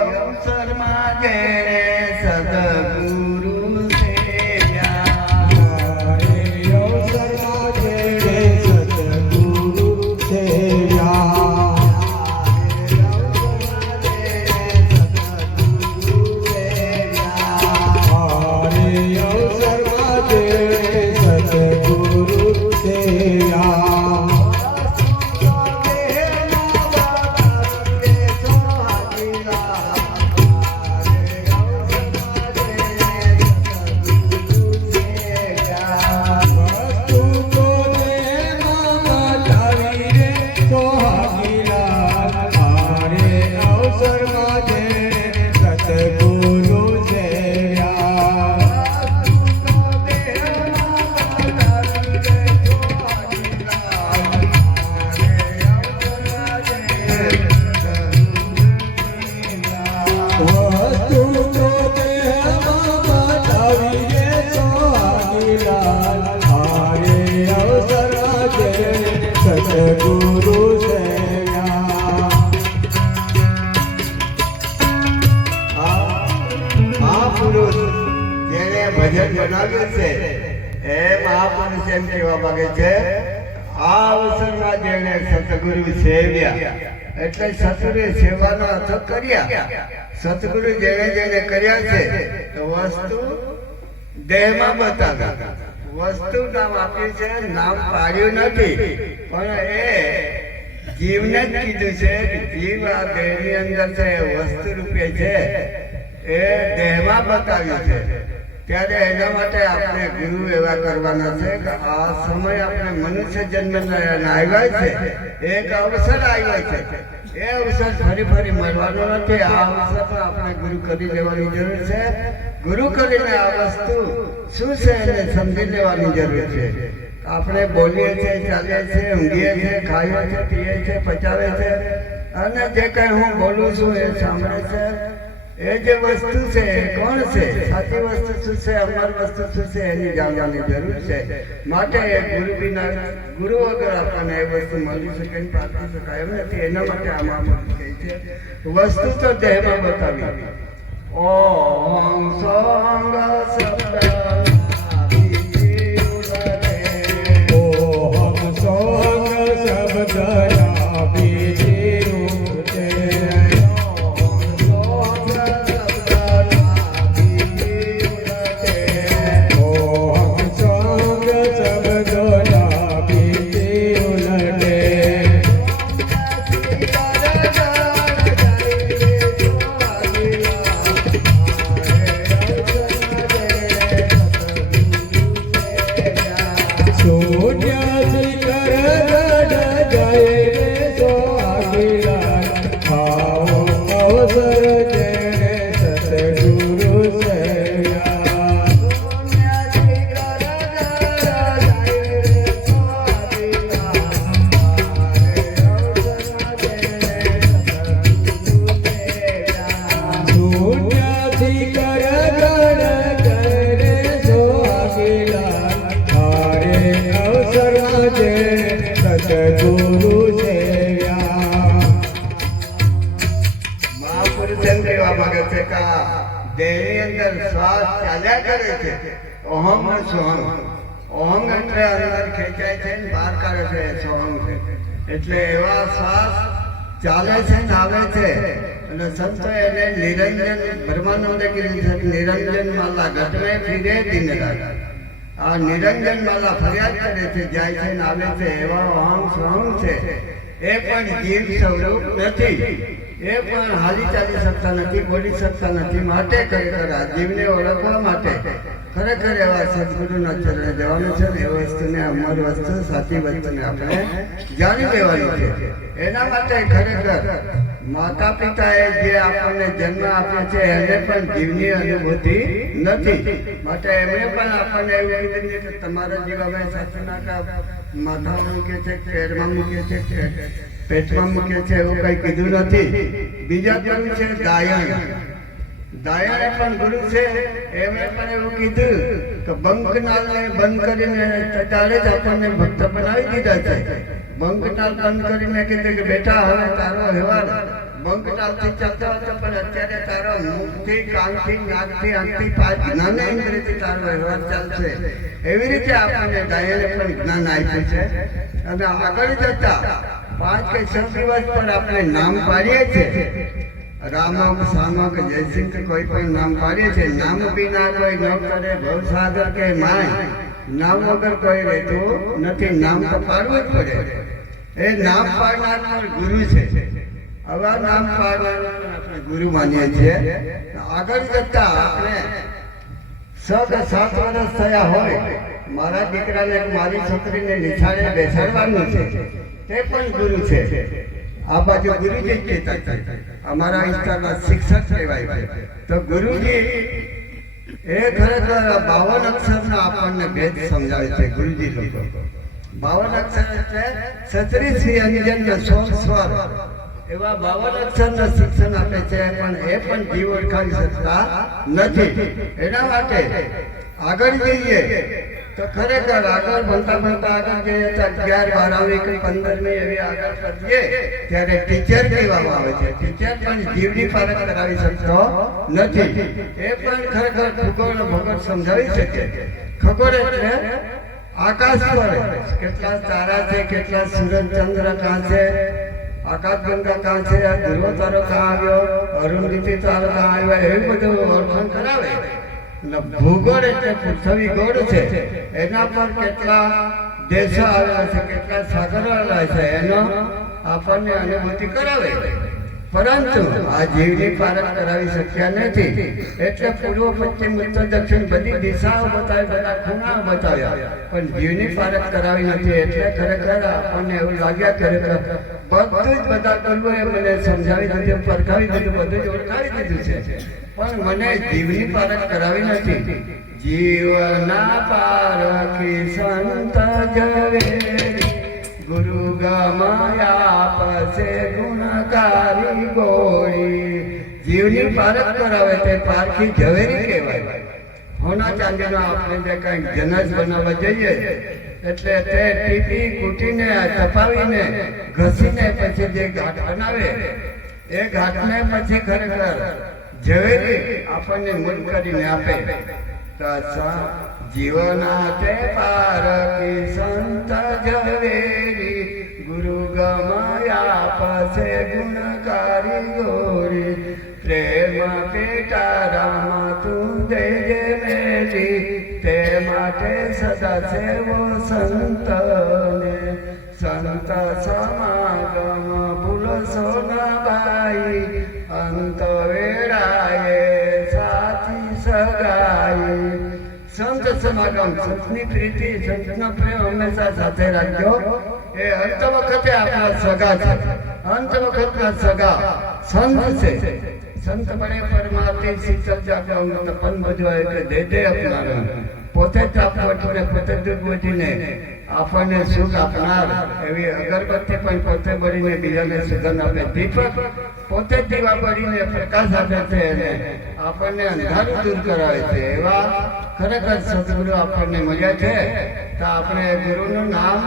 અવસરમાં જેણે સદગુરુ ભજન બનાવ્યું છે એ મહાપુરુષ એમ કહેવા માંગે છે આ અવસરમાં જેને સતગુરુ સેવ્યા એટલે સતગુરુ સેવાનો અર્થ કર્યા. સતગુરુ જેને જેને કર્યા છે તો વસ્તુ દેહમાં બતાવ્યા. વસ્તુ નામ આપ્યું છે, નામ પાડ્યું નથી, પણ એ જીવને જ કીધું છે. જીવ આ દેહની અંદર છે, વસ્તુ રૂપે છે, એ દેહમાં બતાવ્યું છે. ત્યારે એના માટે આપણે ગુરુ એવા કરવાના છે કે આ સમય આપણે મનુષ્ય જન્મ આવ્યા છે, એક અવસર આવ્યો છે, એ અવસર ફરી ફરી મળવાનો નથી. આ અવસરમાં આપણે ગુરુ કરી લેવાની જરૂર છે. ગુરુ કરીને આ વસ્તુ શું છે એને સમજી લેવાની જરૂર છે. આપણે બોલીએ છીએ, ચાલીએ છીએ, ઊંઘીએ છીએ, ખાઈએ છીએ, પીએ છીએ, પચાવે છે, અને જે કંઈ હું બોલું છું એ સાંભળે છે. એ જે વસ્તુ છે એ કોણ છે, સાચી વસ્તુ શું છે, અમારી વસ્તુ શું છે, એની જાણવાની જરૂર છે. માટે એ ગુરુ વિના, ગુરુ વગર આપણને એ વસ્તુ મળી શકે, પાછી શકાય એમ નથી. એના માટે આમાં કહે છે વસ્તુ તો દેહમાં બતાવી. ઓમ સોંગ શબ્દ દેહની અંદર શ્વાસ ચાલ્યા કરે છે. ઓહમ ને સોહમ. ઓહમ એટલે અંદર ખેંચાય છે, બહાર કાઢે છે, સોહમ છે. એટલે એવા શ્વાસ ચાલે છે ને આવે છે. અને સંતો એને નિરંજન બ્રહ્માનંદે કીધું છે, નિરંજન માલા ઘટમે ફીરે દિન રાત. આ નિરંજન માલા ફરિયાદ કરે છે, જાય છે ને આવે છે. એવા ઓહમ સોહમ છે. એ પણ જીવ સ્વરૂપ નથી, એ પણ હાલી ચાલી શકતા નથી, બોલી શકતા નથી. માટે ખરેખર આ જીવને ઓળખવા માટે ખરેખર એવા સદગુરુના ચરણે જવાનું છે ને એ વસ્તુને, અમર વસ્તુ, સાચી વસ્તુને આપણે જાણી લેવાની છે. એના માટે ખરેખર માતા પિતાએ જે આપણને જન્મ આપ્યો છે એને પણ જીવની અનુભૂતિ નથી. માટે એમણે પણ આપણને એવું કીધું કે તમારા જીવા સાચું નાકા માથામાં મૂકે છે, પેરમાં મૂકે છે, પેટમાં મૂકે છે, એવું કઈ કીધું નથી. બીજા પણ છે દાયણ. દાયણે પણ ગુરુ છે, એમણે પણ એવું કીધું કે બંકનાલને બંધ કરીને ત્યારે જ આપણને ભક્ત બનાવી દીધા છે. બંકનાલ બંધ કરીને કીધું કે બેટા હવે તારો વ્યવહાર બંકટાલથી ચાલતો હતો, પણ અત્યારે તારો મુખથી, કાનથી, નાકથી, આંખથી, પાંચ જ્ઞાન ઇન્દ્રિયથી તારો વ્યવહાર ચાલશે. એવી રીતે આપણને દયાને પણ જ્ઞાન આપ્યું છે. અને આગળ જતા 5 કે 6 દિવસ પર આપણે નામ પાડીએ છીએ, રામક, સામક, જયસિંહ કે કોઈ પણ નામ પાડીએ છીએ. નામ વિના કોઈ ન કરે ભવસાગર કે માય, નામ વગર કોઈ રહેતું નથી. નામ તો પાડવું જ પડે. એ નામ પાડનાર પણ ગુરુ છે. આવા નામ પાડનાર આપણે ગુરુ માનીએ છીએ. આગળ જતા આપણે 6 કે 7 વર્ષ થયા હોય, મારા દીકરાને, મારી છોકરીને નિશાળે બેસાડવાનું છે, તે પણ ગુરુ છે. આ બાજુ ગુરુજી જ કહેતા છે, અમારા વિસ્તારના શિક્ષક કહેવાય છે. તો ગુરુજી એ ખરેખર 52 અક્ષરના આપણને ભેદ સમજાવે છે. ગુરુજી લોકો 52 અક્ષર એટલે 36 અંજનના 16 સ્વર, એવા 52 અક્ષરના શિક્ષણ આપે છે. પણ એ પણ જીવ ઓળખાવી શકતા નથી. એના માટે આગળ જઈએ તો ખરેખર આગળ ભણતા આગળ જઈએ તો 11, 12મી કે 15મી એવી આગળ કરીએ ત્યારે ટીચર કહેવામાં આવે છે. ટીચર પણ જીવની પારખ કરાવી શકતો નથી. એ પણ ખરેખર ખગોળ ભગત સમજાવી શકે. ખગોળ એટલે આકાશ પર કેટલા તારા છે, કેટલા સૂરજ ચંદ્ર કાં છે, આકાશ ગંગા કાં છે, ધ્રુવ તારો કાં આવ્યો, અરુંધતી તારો કાં આવ્યો, એવું બધું ઓળખાણ કરાવે. ભૂગોળ એટલે પૃથ્વી ગોળ છે, એના પર કેટલા દેશો આવેલા છે, કેટલા સાગરો આવેલા છે, એનો આપણને અનુભૂતિ કરાવે. પરંતુ આ જીવની પારખ કરાવી શક્યા નથી. એટલે પૂર્વ, પશ્ચિમ, ઉત્તર, દક્ષિણ બધી દિશાઓ બતાવી, બધા ખૂણાઓ બતાવ્યા, પણ જીવની પારખ કરાવી નથી. એટલે ખરેખર આપણને એવું લાગ્યા ખરેખર બધું જ બધા કરવું એ મને સમજાવી દીધું, પરખાવી દીધું, બધું જ ઓળખાવી દીધું છે, પણ મને જીવની પારખ કરાવી નથી. જીવના પારખી સંત જવે, ગુરુ ગમાયા પસે ગુણકારી ગોળી. જીવની પારખ કરાવે તે પારખી ઝવેરી કહેવાય. હોના ચાંદીનો આપણે જે કંઈક જનસ બનાવવા જઈએ એટલે તે ટીપી કૂટીને, તપાવીને, ઘસીને પછી જે ઘાટ બનાવે, એ ઘાટને પછી ખરેખર ઝવેરી આપણને મૂલ કરીને આપે. જીવના તે પારખી સંત ઝવેરી, ગુરુ ગમાયા પસે ગુણકારી ગોરી. પ્રેમ પેટા રામ તું જય મેલી, તે માટે સદા સેવો સંતને. સંત સમાગમ ભૂલશો ના બાઈ, અંત વેળાએ સાચી સગાઈ. સંત સમાગમ, સંતની પ્રીતિ, સંતનો પ્રેમ હંમેશા સાથે રાખજો. એ અંત વખતે આપણા સગા છે, અંત વખતના સગા સંત છે. સંત બને પરમાર્થી શીતળ જાગમ તપન ભજવાય, એટલે દે આપનાર, પોતે તાપ વટીને, પોતે દૂધ વટીને આપણને સુખ આપનાર. એવી અગરબત્તી પણ પોતે બળીને બીજાને સુગંધ આપે. દીપક પોતે દીવા બળીને પ્રકાશ આપે છે અને આપણને અંધારું દૂર કરાવે છે. એવા ખરેખર સદગુરુ આપણને મળ્યા છે. તો આપણે ગુરુનું નામ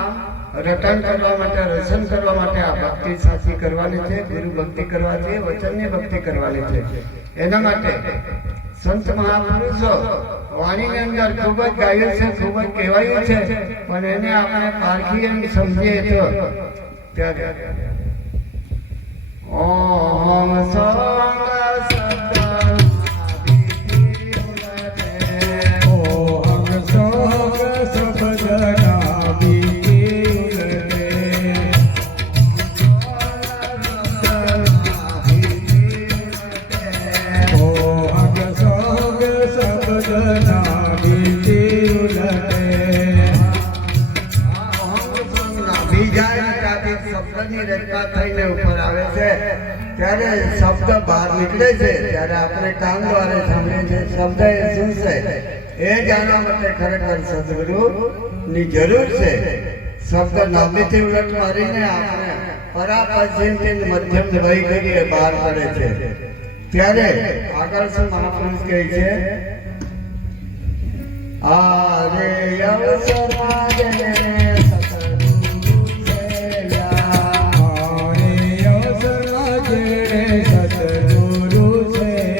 રટન કરવા માટે, રસન કરવા માટે આ ભક્તિ સાચી કરવાની છે. ગુરુ ભક્તિ કરવાની છે, વચનની ભક્તિ કરવાની છે. એના માટે સંત મહાપુરુષો વાણીની અંદર ખૂબ જ ગાયું છે, ખૂબ જ કહેવાયું છે, પણ એને આપણે પારખી એમ સમજીએ તો ત્યારે ઓમ સંગ થઈને ઉપર આવે છે ત્યારે શબ્દ બહાર નીકળે છે, ત્યારે આપણે કાન દ્વારા સાંભળીએ છીએ. શબ્દ એ શું છે એ જાણવા માટે ખરેખર સદગુરુ ની જરૂર છે. શબ્દ નાભીથી ઉલટ મારીને આપણે પરાપશ્ચિમથી મધ્યમ વહી કરીએ બહાર પડે છે. ત્યારે આગળ શું મહાપુરુષ કહે છે? આરે અવસરમાં સતગુરુ શેરા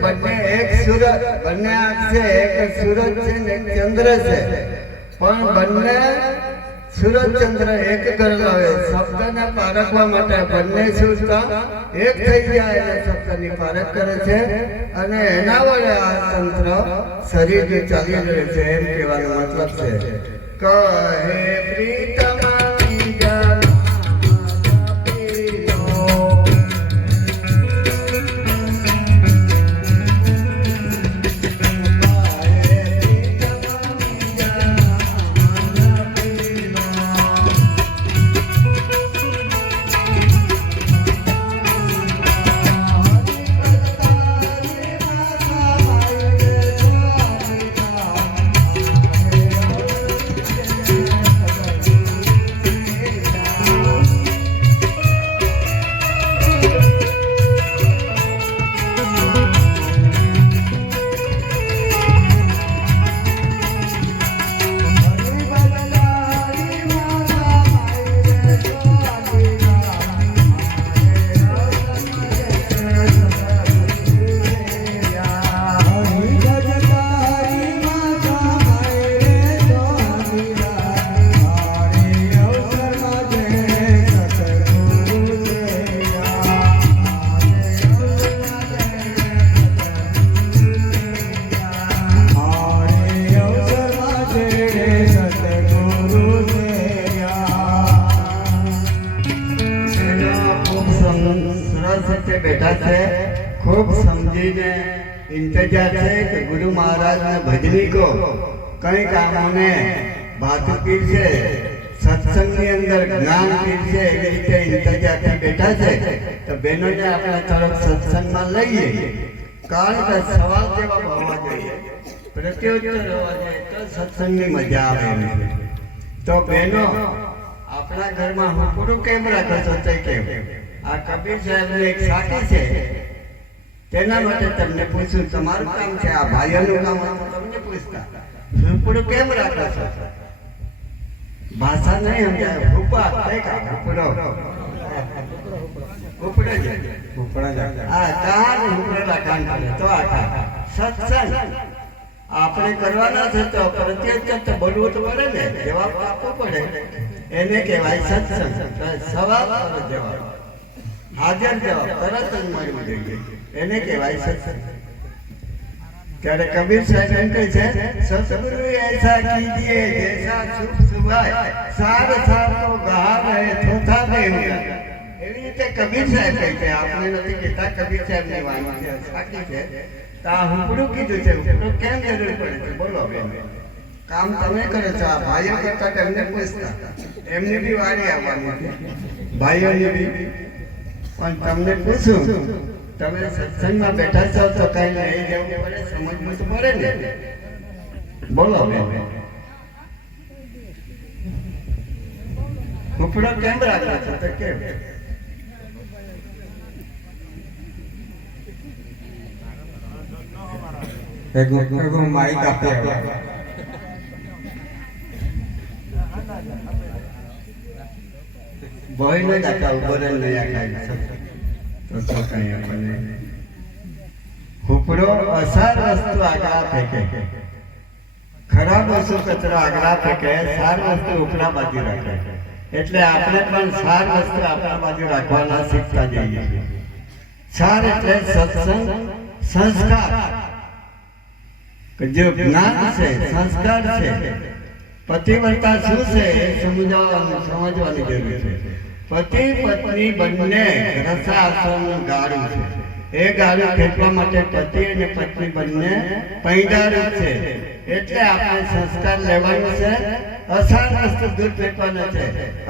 બંને એક સૂરજ બંને આંખ છે એક સૂરજ છે ને એક ચંદ્ર છે પણ બંને સૂરજ ચંદ્ર એક કરલાવે શબ્દને પારખવા માટે બંને સૂરતા એક થઈ જાય એટલે શબ્દની પારખ કરે છે અને એના વડે આ તંત્ર શરીર ચાલી રહે છે એમ કહેવાનો મતલબ છે કહે પ્રીતમ બેઠા છે ખૂબ સમજીને इंतजार है कि गुरु महाराज ने भजनी को कई कामों ने बात की से सत्संग के अंदर ज्ञान की से इंतजार की बैठा है तो बहनों ने अपना तरफ सत्संग में लईए कारण का सवाल जवाब होना चाहिए प्रत्युत्तर होना चाहिए तो सत्संग में मजा आवे तो बहनों अपना घर में હું પૂરું કેમ રાખો છો તે કેમ આ કબીર સાહેબ ને એક સાથી છે તેના માટે તમને પૂછું તમારું કામ છે આ ભાઈઓનું કામ તમને પૂછતા હું પૂરું કેમ રાખો છો ભાષા નહીં સમજાય રૂપા કઈ કામ ઉપડો ઉપડે જ ઉપડે જ આ કાન ઉપડેલા કાન કરે તો આ કાન સત્સંગ આપણે કરવાના છે તો પ્રત્યેક તો બોલવું તો પડે ને જવાબ આપવો પડે એને કહેવાય સત્સંગ સવાલ અને જવાબ હાજર જવાબ તરત જ મળવું જોઈએ એને કહેવાય સત્સંગ ત્યારે કબીર સાહેબ એમ કહે છે સતગુરુ ऐसा कीजिए जैसा शुभ सुभाय सार सार तो गाह है थोथा देहुगा એવી રીતે કબીર સાહેબ કહે છે આપણે નથી કહેતા કબીર સાહેબ ની વાણી છે સાચી છે તો આ હુકડું કીધું છે હુકડું કેમ જરૂર પડે છે બોલો બેન કામ તમે કરો છો આ ભાઈઓ કરતા તમને પૂછતા એમની બી વાણી આવવાની છે ભાઈઓની બી પણ તમને પૂછું તમે સત્સંગમાં બેઠા છો તો કઈ લઈ જવું પડે સમજવું તો પડે ને બોલો બેન હુકડો કેમ રાખો છો તો કેમ एक माइक आपके બોય ન જાતા ઉપર ન આખાય તો કઈ આપણને ફૂફડો અસાર વસ્તુ આગળ ફેંકે, ખરાબ વસ્તુ કચરો આગળ ફેંકે, સાર વસ્તુ ઉપરા બાજુ રાખે. એટલે આપણે પણ સાર વસ્તુ આપણા બાજુ રાખવાના શીખતા જઈએ. સાર એટલે સત્સંગ, સંસ્કાર, જે જ્ઞાન છે, સંસ્કાર છે. પતિવ્રતા શું છે એ સમજવાની જરૂર છે. પતિ પત્ની બંને રસાસન ગાળું છે. એ ગાળું ફેંકવા માટે પતિ અને પત્ની બંને પૈડારું છે. એટલે આપણે સંસ્કાર લેવાનું છે. અસાર વસ્તુ દૂર ફેંકવાના છે.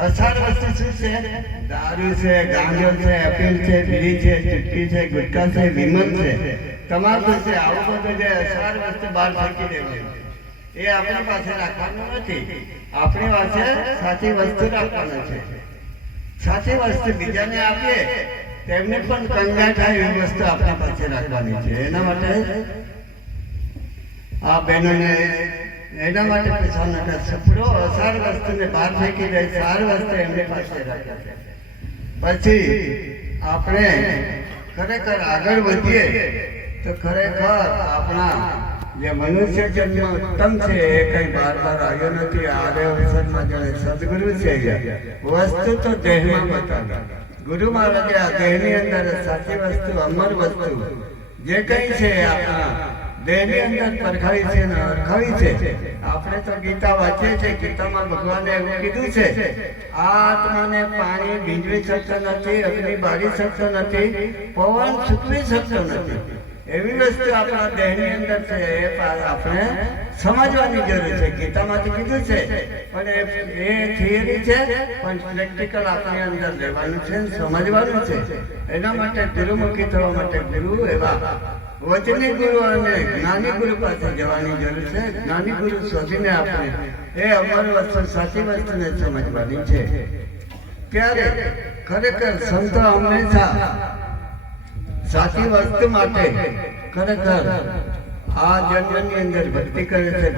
અસાર વસ્તુ શું છે? દારૂ છે, ગાંજો છે, અફીણ છે, બીડી છે, ચુટકી છે, ગુટકા છે, વિમલ છે, તમાકુ છે. આવું બધું જે અસાર વસ્તુ બહાર ફેંકી દેવાનું, એ આપણી પાસે રાખવાનું નથી. આપણી પાસે સાચી વસ્તુ રાખવાનું છે. સાચી વસ્તુ બીજાને આપીએ તેમને પણ કંગાળ થાય એવી વસ્તુ આપણા પાસે રાખવાની છે. એના માટે આ બહેનોને એના માટે પૂછવાનું કે સફળો અસાર વસ્તુને બહાર ફેંકી દે, સાર વસ્તુ એમની પાસે રાખે. પછી આપણે ખરેખર આગળ વધીએ તો ખરેખર આપણા જે મનુષ્ય જન્મ ઉત્તમ છે એ કઈ બાર આવ્યો નથી. આર્ય અવસરમાં જણે સદગુરુ છે વસ્તુ તો દેહમાં બતાવ્યા. ગુરુ મહારાજે આ દેહની અંદર સાચી વસ્તુ, અમર વસ્તુ જે કઈ છે આપણા દેહની અંદર પરખાવી છે ને અરખાવી છે. આપણે તો ગીતા વાંચીએ છીએ. ગીતામાં ભગવાને એવું કીધું છે, આ આત્માને પાણી ભીંજવી શકતો નથી, અગ્નિ બાળી શકતો નથી, પવન સૂકવી શકતો નથી. એવી વસ્તુ આપણા દેહની અંદર છે એ આપણે સમજવાની જરૂર છે. ગીતામાંથી કીધું છે પણ એ થિયરી છે, પણ પ્રેક્ટિકલ આપણી અંદર લેવાનું છે, સમજવાનું છે. એના માટે ગુરુમુખી થવા માટે ગુરુ એવા વચની ગુરુ અને જ્ઞાની ગુરુ પાસે જવાની જરૂર છે. જ્ઞાની ગુરુ શોધીને આપણે એ અમર વસ્તુ, સાચી વસ્તુને સમજવાની છે. ત્યારે ખરેખર સંતો હંમેશા સાચી વસ્તુ માટે ખરેખર આ જન્મની અંદર ભક્તિ કરે છે.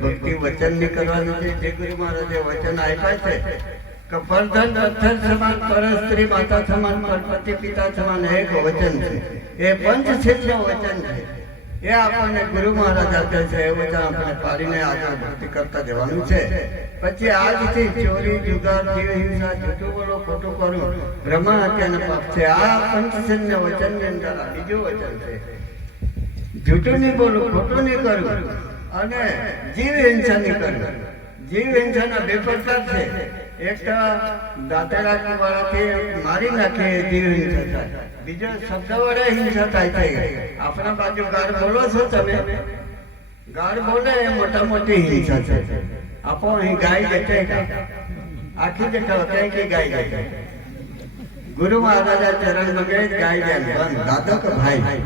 ભક્તિ વચનની કરવાની છે. જે ગુરુ મહારાજે વચન આપ્યા છે કે પરધન પથ્થર સમાન, પર સ્ત્રી માતા સમાન, પર પતિ પિતા સમાન એક વચન છે. એ પંચશીલનું વચન છે. એ આપણને ગુરુ મહારાજ આપે છે. એ વચન આપણે પાડીને આગળ ભક્તિ કરતા જવાનું છે. પછી આજથી ચોરી, જુગાર, જીવ હિંસા, જૂઠું બોલો, ખોટું કરવું, બ્રહ્મ હત્યાના પાપ છે. આ પંચશીલના વચનની અંદર આ બીજું વચન છે. જૂઠું નહીં બોલવું, ખોટું નહીં કરવું અને જીવ હિંસા નહીં કરવું. જીવ હિંસાના બે પ્રકાર છે. એક દાંતેડા વાળાથી મારી નાખે જીવ હિંસા થાય, બીજો શબ્દ વડે હિંસા થાય છે. આપણા બાજુ ગાળ બોલો છો તમે, ગાળ બોલે એ મોટા મોટી હિંસા છે. આપો અહીં ગાય ગઈ આખી દેખાવ કઈ ગાય ગઈ. ગુરુ મહારાજા ચરણ મગે ગાય જાય બંધ, દાદો કે ભાઈ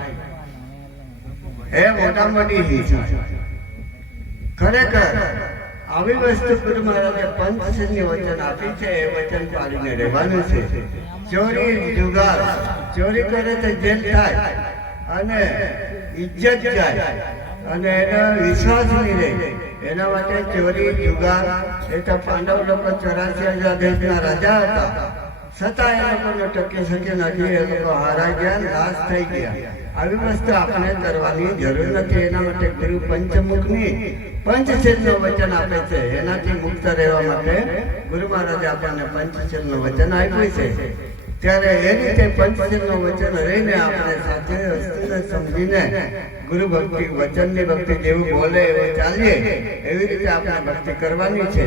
એ મોટા મોટી હિંસા. ખરેખર આવી વસ્તુ ગુરુ મહારાજે પંચશીલની વચન આપી છે. એ વચન પાડીને રહેવાનું છે. ચોરી, જુગાર, ચોરી કરે તો જેલ થાય અને ઇજ્જત જાય અને એનો વિશ્વાસ નહીં રહે. એના માટે ચોરી, જુગાર, એ તો પાંડવ લોકો 84,000 દેશના રાજા હતા, છતાં એ લોકોને ટકી શક્યું નથી. એ લોકો હારાઈ ગયા, નાશ થઈ ગયા. આવી વસ્તુ આપણે કરવાની જરૂર નથી. એના માટે ગુરુ પંચમુખની પંચશીલનું વચન આપે છે. એનાથી મુક્ત રહેવા માટે ગુરુ મહારાજે આપણને પંચશીલનું વચન આપ્યું છે. ત્યારે એ રીતે પંચશીલનું વચન રહીને આપણે સાચી વસ્તુને સમજીને ગુરુ ભક્તિ, વચનની ભક્તિ જેવું બોલે એવું ચાલીએ, એવી રીતે આપણે ભક્તિ કરવાની છે.